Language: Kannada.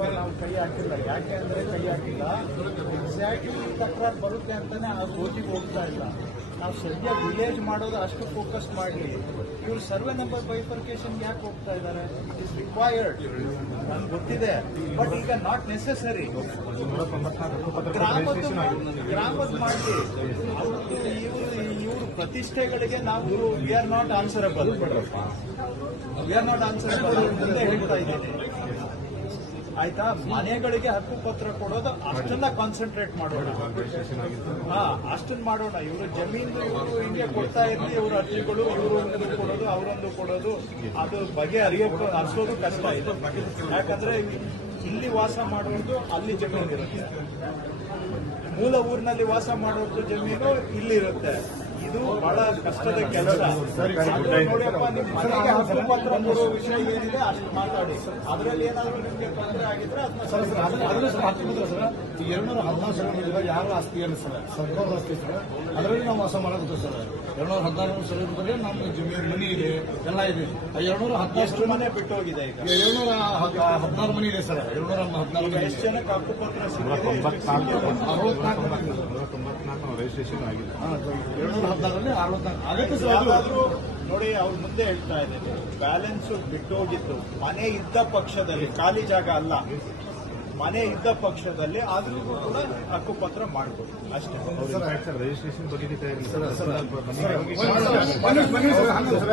ಮೇಲೆ ನಾವು ಕೈ ಹಾಕಿಲ್ಲ. ಯಾಕೆ ಅಂದ್ರೆ ಕೈ ಹಾಕಿಲ್ಲ? ಎಕ್ಸಾಕ್ಟ್ಲಿ ತಕರಾರು ಬರುತ್ತೆ ಅಂತಾನೆ ಆ ಗೋಜಿಗೆ ಹೋಗ್ತಾ ಇಲ್ಲ. ನಾವು ಸದ್ಯ ವಿಲೇಜ್ ಮಾಡೋದು ಅಷ್ಟು ಫೋಕಸ್ ಮಾಡಲಿ. ಇವ್ರು ಸರ್ವೆ ನಂಬರ್ ಬೈಫರ್ಕೇಶನ್ ಯಾಕೆ ಹೋಗ್ತಾ ಇದ್ದಾರೆ ಇಟ್ ಇಸ್ ರಿಕ್ವೈರ್ಡ್ ನನ್ಗೆ ಗೊತ್ತಿದೆ. ಬಟ್ ಈಗ ನಾಟ್ ನೆಸೆಸರಿ ಗ್ರಾಮದ್ದು ಗ್ರಾಮದ ಮಾಡಲಿ. ಅವ್ರದ್ದು ಇವರು ಇವರು ಪ್ರತಿಷ್ಠೆಗಳಿಗೆ ನಾವು we are not answerable we are not answerable ಅಂತ ಹೇಳ್ತಾ ಇದ್ದೀನಿ. ಆಯ್ತಾ? ಮನೆಗಳಿಗೆ ಹಕ್ಕು ಪತ್ರ ಕೊಡೋದು ಅಷ್ಟನ್ನ ಕಾನ್ಸಂಟ್ರೇಟ್ ಮಾಡೋಣ. ಹಾ ಅಷ್ಟನ್ನ ಮಾಡೋಣ. ಇವರು ಜಮೀನು ಇವರು ಹಿಂಗೆ ಕೊಡ್ತಾ ಇರ್ಲಿ, ಇವ್ರ ಅರ್ಜಿಗಳು, ಇವರು ಒಂದು ಕೊಡೋದು, ಅವರೊಂದು ಕೊಡೋದು. ಅದು ಬಗೆ ಅರಿಯೋಕೆ ಅರ್ಸೋದು ಕಷ್ಟ ಇದೆ. ಯಾಕಂದ್ರೆ ಇಲ್ಲಿ ವಾಸ ಮಾಡೋದು ಅಲ್ಲಿ ಜಮೀನು ಇರುತ್ತೆ ಮೂಲ ಊರಿನಲ್ಲಿ ವಾಸ ಮಾಡೋದು ಜಮೀನು ಇಲ್ಲಿರುತ್ತೆ. ಇದು ಬಹಳ ಕಷ್ಟದ ಕೆಲಸ. ನೋಡಿಯಪ್ಪ ನಿಮ್ ಮನೆಗೆ ಹಕ್ಕು ಪತ್ರ ಕೊಡೋ ವಿಷಯ ಏನಿದೆ ಅಷ್ಟು ಮಾತಾಡಿ. ಅದರಲ್ಲಿ ಏನಾದರೂ ನಿಮ್ಗೆ ತೊಂದರೆ ಆಗಿದ್ರೆ ಸರ್ ಅದನ್ನ ಸರ್ ಅದ್ರ- ಅದ್ರಲ್ಲಿ ಸರ್ ಎರಡ್ನೂರ ಹದಿನಾರು ಸರ್. ಯಾರ ಆಸ್ತಿ ಏನು ಸರ್. ಸರ್ಕಾರದ ಆಸ್ತಿ ಸರ್. ಅದರಲ್ಲಿ ನಾವು ವಾಸ ಮಾಡಬಹುದು ಸರ್. ಎರಡ್ನೂರ ಹದಿನಾರು ಸರ್ ನಮ್ಮ ಜಮೀನು ಮನಿ ಇದೆ ಎಲ್ಲ ಇದೆ. ಆ ಎರಡ್ನೂರ ಹದಿನಾರು ಮನೆ ಬಿಟ್ಟು ಹೋಗಿದೆ ಈಗ ಏಳ್ನೂರ ಹದಿನಾರು ಮನಿ ಇದೆ ಸರ್. ಏಳ್ನೂರ ಹದಿನಾರು ಮನಿ ಎಷ್ಟು ಜನಕ್ಕೆ ಹಕ್ಕು ಪತ್ರ ಅರವತ್ನಾಲ್ಕು ತೊಂಬತ್ನಾಲ್ಕು ರಿಜಿಸ್ಟ್ರೇಷನ್ ಆಗಿದೆ. ಅರವತ್ನಾಲ್ಕು ನೋಡಿ ಅವ್ರ ಮುಂದೆ ಹೇಳ್ತಾ ಇದ್ದೇನೆ ಬ್ಯಾಲೆನ್ಸ್ ಬಿಟ್ಟೋಗಿತ್ತು ಮನೆ ಇದ್ದ ಪಕ್ಷದಲ್ಲಿ ಖಾಲಿ ಜಾಗ ಅಲ್ಲ ಮನೆ ಇದ್ದ ಪಕ್ಷದಲ್ಲಿ ಆದ್ರೂ ಕೂಡ ಹಕ್ಕುಪತ್ರ ಮಾಡಬಹುದು ಅಷ್ಟೇ ರಿಜಿಸ್ಟ್ರೇಷನ್ ಬಗ್ಗೆ